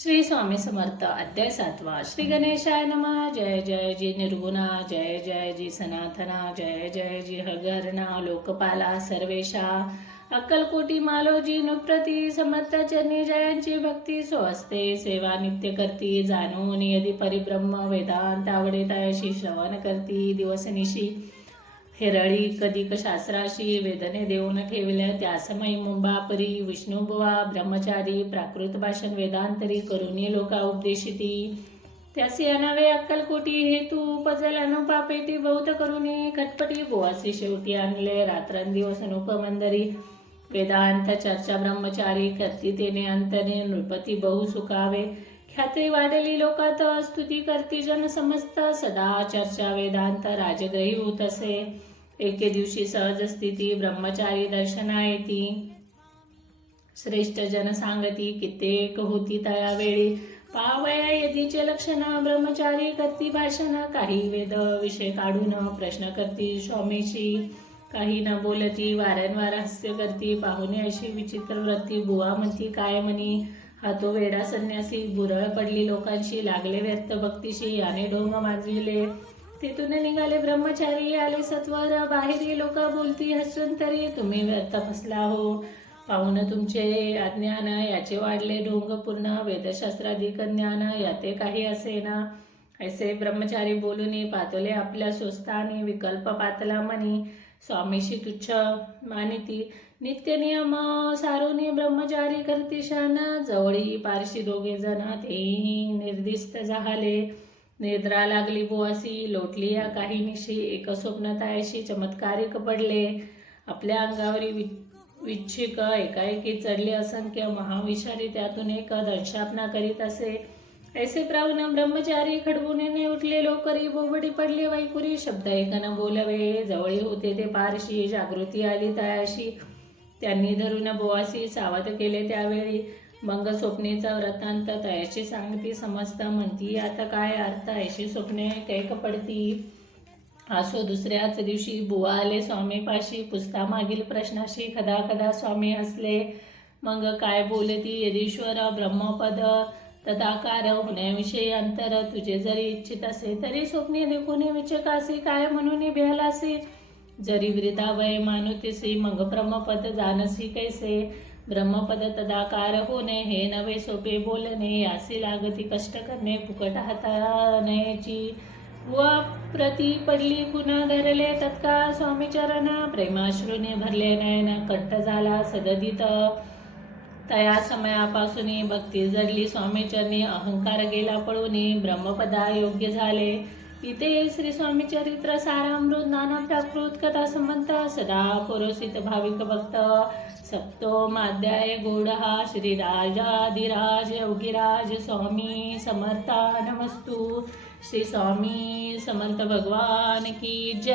श्री स्वामी समर्थ अध्याय 7वा। श्री गणेशाय नमः। जय जय जी निर्गुणा, जय जय जी सनातना, जय जय जी हगरणा लोकपाला सर्वेशा, अक्कलकोटी मालोजी नुप्रती, समर्थ चरणी जयांची भक्ती स्वस्ते सेवा नित्य करती, जाणून यदि परिब्रह्म वेदांत आवडे तयाशी श्रवण करती, दिवसनिशी हिरळी कधिक शास्त्राशी वेदने देऊन ठेवल्या, त्यासमयी मुंबापरी विष्णुबुवा ब्रह्मचारी प्राकृत भाषण वेदांतरी करुणी लोका उपदेशिती, त्यासी अनावे अक्कलकोटी हेतू उपजल अनुपापेटी बौद्ध करुणी खटपटी बुवासी शेवटी आणले, रात्रंदिवस अनुपमंदरी वेदांत चर्चा ब्रह्मचारी करती, तेने अंतने नृपती बहु सुखावे, ख्याती वाढली लोकात स्तुती करती जन समस्त, सदा चर्चा वेदांत राजग्रही होत असे, एके दिवशी सहज स्थिती ब्रह्मचारी दर्शना येती, श्रेष्ठ जन सांगती कित्येक होती तया वेळी, पावया यदीचे लक्षण ब्रह्मचारी करती भाषण, काही वेद विषय काढून प्रश्न करती स्वामीशी, काही न बोलती वारंवार हास्य करती, पाहुणे अशी विचित्र वृत्ती, बुवा म्हणती काय म्हणी, हा तो वेडा संन्यासी, बुरळ पडली लोकांशी, लागले व्यर्थ भक्तीशी, याने डोंग माजविले, तेथून निघाले ब्रह्मचारी, आले सत्वर, बाहेरी लोक बोलती हसून तरी, तुम्ही व्यर्थ फसला हो, पाहून तुमचे अज्ञान, याचे वाढले ढोंग पूर्ण, वेदशास्त्राधिक ज्ञान याते काही असेना, ऐसे ब्रह्मचारी बोलूनी पातले आपल्या स्वस्तानी, विकल्प पातला मनी, स्वामीशी तुच्छ मानिती, नित्य नियम सारोनी ब्रह्मचारी करती शन, जवळी पारशी दोघे जण तेही निर्दिष्ट झाले, निद्रा लागली बुवासी, लोटली या काही निशी, एक स्वप्न तायशी चमत्कारिक पडले, आपल्या अंगावरी विच्छिक एकाएकी चढले असंख्य, महाविषारी त्यातून एक दंशापना करीत असे, ऐसे प्राहून ब्रह्मचारी खडबुनेने उठले, लोकरी बोबडी पडले वैकुरी, शब्द एक न बोलवे, जवळी होते ते पारशी, जागृती आली तयाशी, त्यांनी धरून बुवासी सावध केले, त्यावेळी मग स्वप्नेचा वृत्तांत तयाची सांगती, समजता म्हणती आता काय अर्थ, ऐशी स्वप्ने कैक पडती, असो दुसऱ्याच दिवशी बुवा आले स्वामीपाशी, पुसता मागील प्रश्नाशी, कदा कदा स्वामी हसले, मग काय बोलती, यदीश्वर ब्रह्मपद तदाकार होण्याविषयी अंतर, तुझे जरी इच्छित असे तरी स्वप्ने देखून विचकासी, काय म्हणून भ्यालासी, जरी वृथा वय मानुतीसी, मग ब्रह्मपद जानसी कैसे, ब्रह्मपद तदाकार होणे हे नवे सोपे बोलणे, यासी लागती कष्ट करणे, फुकट हाताळण्याची, व प्रती पडली पुन्हा धरले तत्काळ स्वामी चरण, प्रेमाश्रूने भरले नयन, कंठ झाला सददित, तया समयापासून भक्ती जडली स्वामी चरणी, अहंकार गेला पळून ब्रह्मपदा योग्य झाले, इथे श्री स्वामी चरित्र सारामृत नाना प्राकृत कथा संबंध, सदा पुरोसित भाविक भक्त, सप्तमाध्याय गूढहा, श्री राजाधिराज योगीराज स्वामी समर्था नमस्तु। श्री स्वामी समर्थ भगवान की जय।